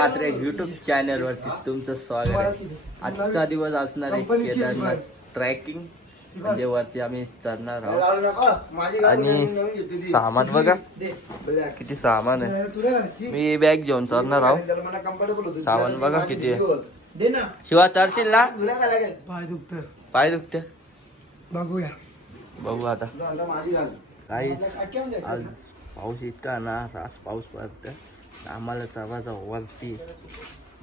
Katre YouTube channel वरती तुमचं स्वागत आहे. आजचा दिवस असणार आहे केदारनाथ ट्रॅकिंग, म्हणजे वरती आम्ही चढणार आहोत. आणि सामान बघा किती सामान आहे. मी बॅग घेऊन चढणार आहोत. सामान बघा किती आहे. शिवा चढशील ना? पाय दुखते. बघूया बघू आता. काहीच आज पाऊस इतका ना, रास पाऊस पडत. आम्हाला चढायचा वरती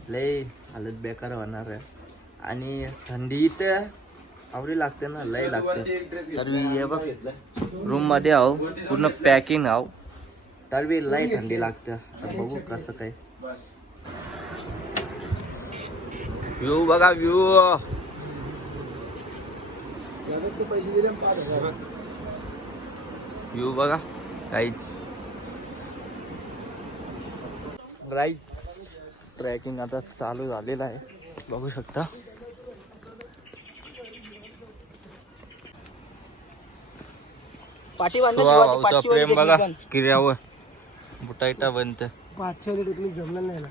लय हालत बेकार होणार आहे. आणि थंडी इथे आवडी लागते ना, लय लागते. तर मी हे बघ रूम मध्ये आहो, पूर्ण पॅकिंग आहो, तर बी लय थंडी लागते. तर बघू कसं काय. व्ह्यू बघा, व्ह्यू व्ह्यू बघा काहीच. ट्रॅकिंग आता चालू झालेलं आहे, बघू शकता. भाऊचा प्रेम बघा किर्यावर बुटाईटा बनते. जमलं नाही ना.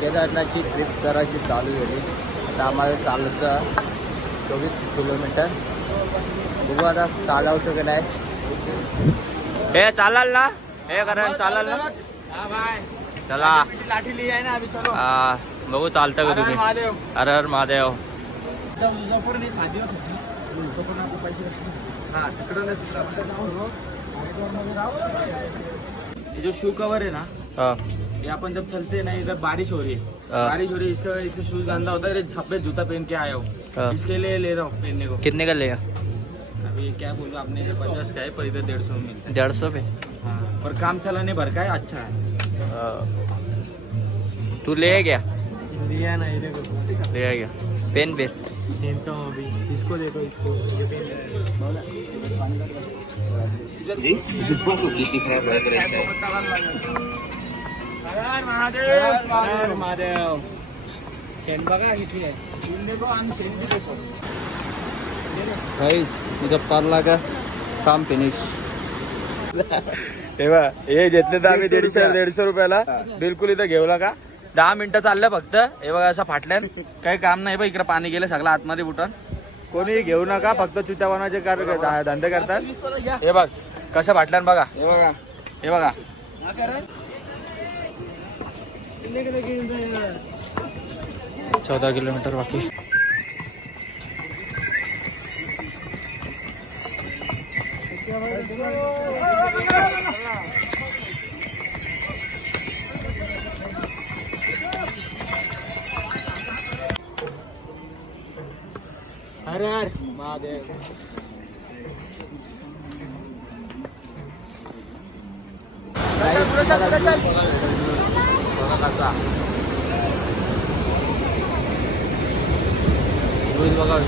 केदारनाथची ट्रिप करायची चालू झाली. आता आम्हाला चालायचं 24 किलोमीटर. बघू आता चालवतो की नाही. हे चालाल ना, हे कारण चालाल ना. चला बघू चालतं का तुम्ही. हर हर महादेव. जो शू कवर है ना, ये अपन जब चलते हैं ना, इधर बारिश हो रही है, बारिश हो रही है, इसका शूज गंदा होता है. सफेद जूता पहन के आया हूँ, इसके लिए ले रहा हूँ पहनने को. कितने का लेगा? अभी क्या बोलूँ, आपने इधर 50 का है, पर इधर 150 में मिलता है. 150 पे. हाँ, और काम चलाने भर का है, अच्छा है. तू ले गया? लिया ना, ये देखो ले गया. पेन पे पहनता हूँ अभी. इसको देखो, इसको ये पहन महादेव. शेण बघा किती आहे. देखो आणि शेण भी देखो. इथं पारला का काम फिनिश. तेव्हा हे घेतले तर आम्ही 150 रुपयाला. बिलकुल इथं घेऊला का 10 मिनिटं चाललं फक्त. हे बघा असं फाटल्यान काही काम नाही बघ. इकडे पाणी गेलं सगळं आतमध्ये बुटन. कोणी घेऊ नका, फक्त चुत्या बनवायचे धंदे करतात. हे बघ कसं फाटल्यान बघा. हे बघा, हे बघा. 14 किलोमीटर बाकी. हर हर महादेव. बघा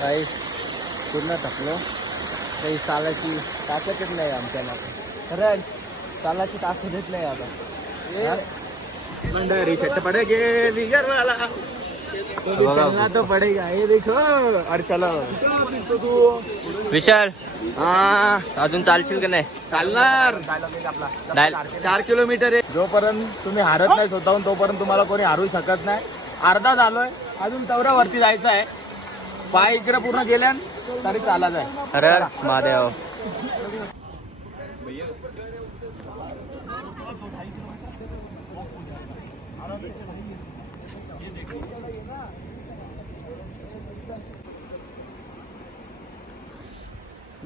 काही पूर्ण थकलो. काही चालायची ताकदच नाही आमच्याला. खरं चालायची ताकदच नाही आता. मंडरी शट पडेगे बिगर वाला, चलना तो पडेगा. ये देखो. अरे चलो विशाल, हा अजून चालशील का नाही? चालणार. 4 किलोमीटर आहे. जोपर्यंत तुम्ही हारत नाही स्वतःहून, तोपर्यंत तुम्हाला कोणी हारू शकत नाही. अर्धा झालोय, अजून तेवढ्या वरती जायचं आहे. पाय इकडे पूर्ण गेल्यान तरी चालत आहे. अरे महादेव.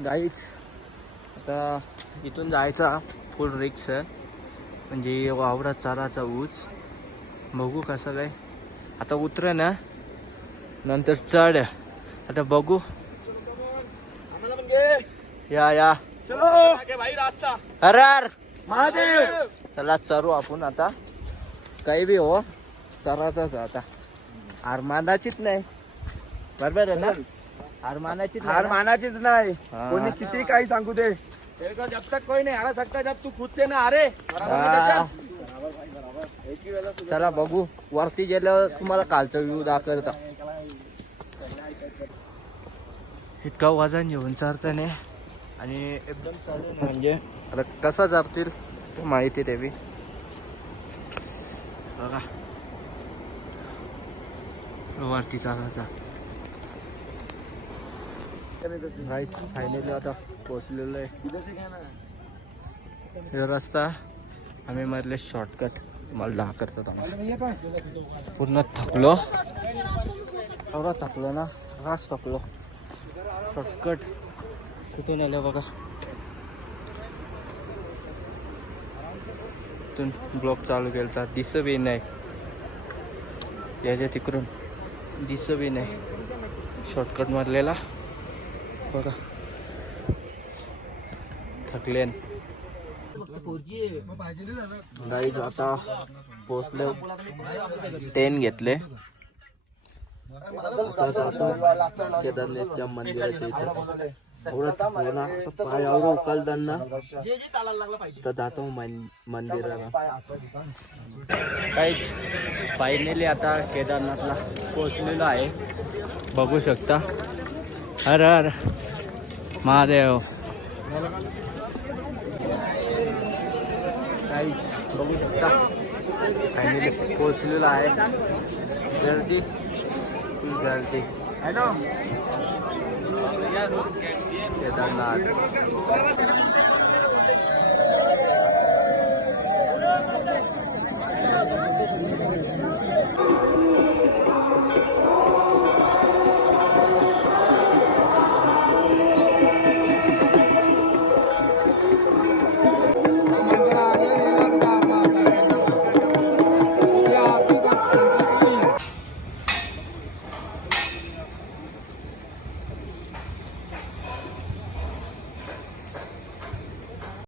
गाईच आता इथून जायचा फुल रिक्स आहे. म्हणजे वावरात चाराचा ऊस. बघू कसं काय. आता उतर ना, नंतर चढ. आता बघू. या चलो भाई रास्ता. हर हर महादेव. चला चरू आपण आता. काही बी हो, चराचाच आता हार मानाचीच नाही, बरोबर आहे ना? हार मानाचीच नाही हार ना? मानाचीच नाही, हाँ। कोणी किती काही सांगू दे, तेरे को जब तक कोई नहीं हरा सकता जब तू खुद से ना हारे। हा. चला बघू वरती गेल्यावर तुम्हाला कालचा व्ह्यू दाखवता. इतका वजन घेऊन चालताना आणि एकदम चालू नाही, म्हणजे आता कसा चालतील ते माहिती द्यावी. बघा वरती चालायचा. गाईस फायनली आता पोचलेलो आहे. हे रस्ता आम्ही मधले शॉर्टकट मला दाखवतात. आम्ही पूर्ण थकलो, एवढा थकलो ना, रास थकलो. शॉर्टकट कुठून आलं बघा, तिथून ब्लॉक चालू केला. दिसत बी नाही याच्या तिकडून, दिसत बी नाही शॉर्टकट मारलेला बघा. थकलेन गाईज. आता पोचले, 10 घेतले. आता जातो केदारनाथच्या मंदिराच्या इथे. एवढं थकलो ना, पाय एवढं उकलताना तर जातो मंदिराला. काहीच फायनली आता केदारनाथला पोचलेलो आहे, बघू शकता. हर हर महादेव. काहीच बघू शकता फायनली पोचलेलो आहे. गर्दी फुल गर्दी केदारनाथ.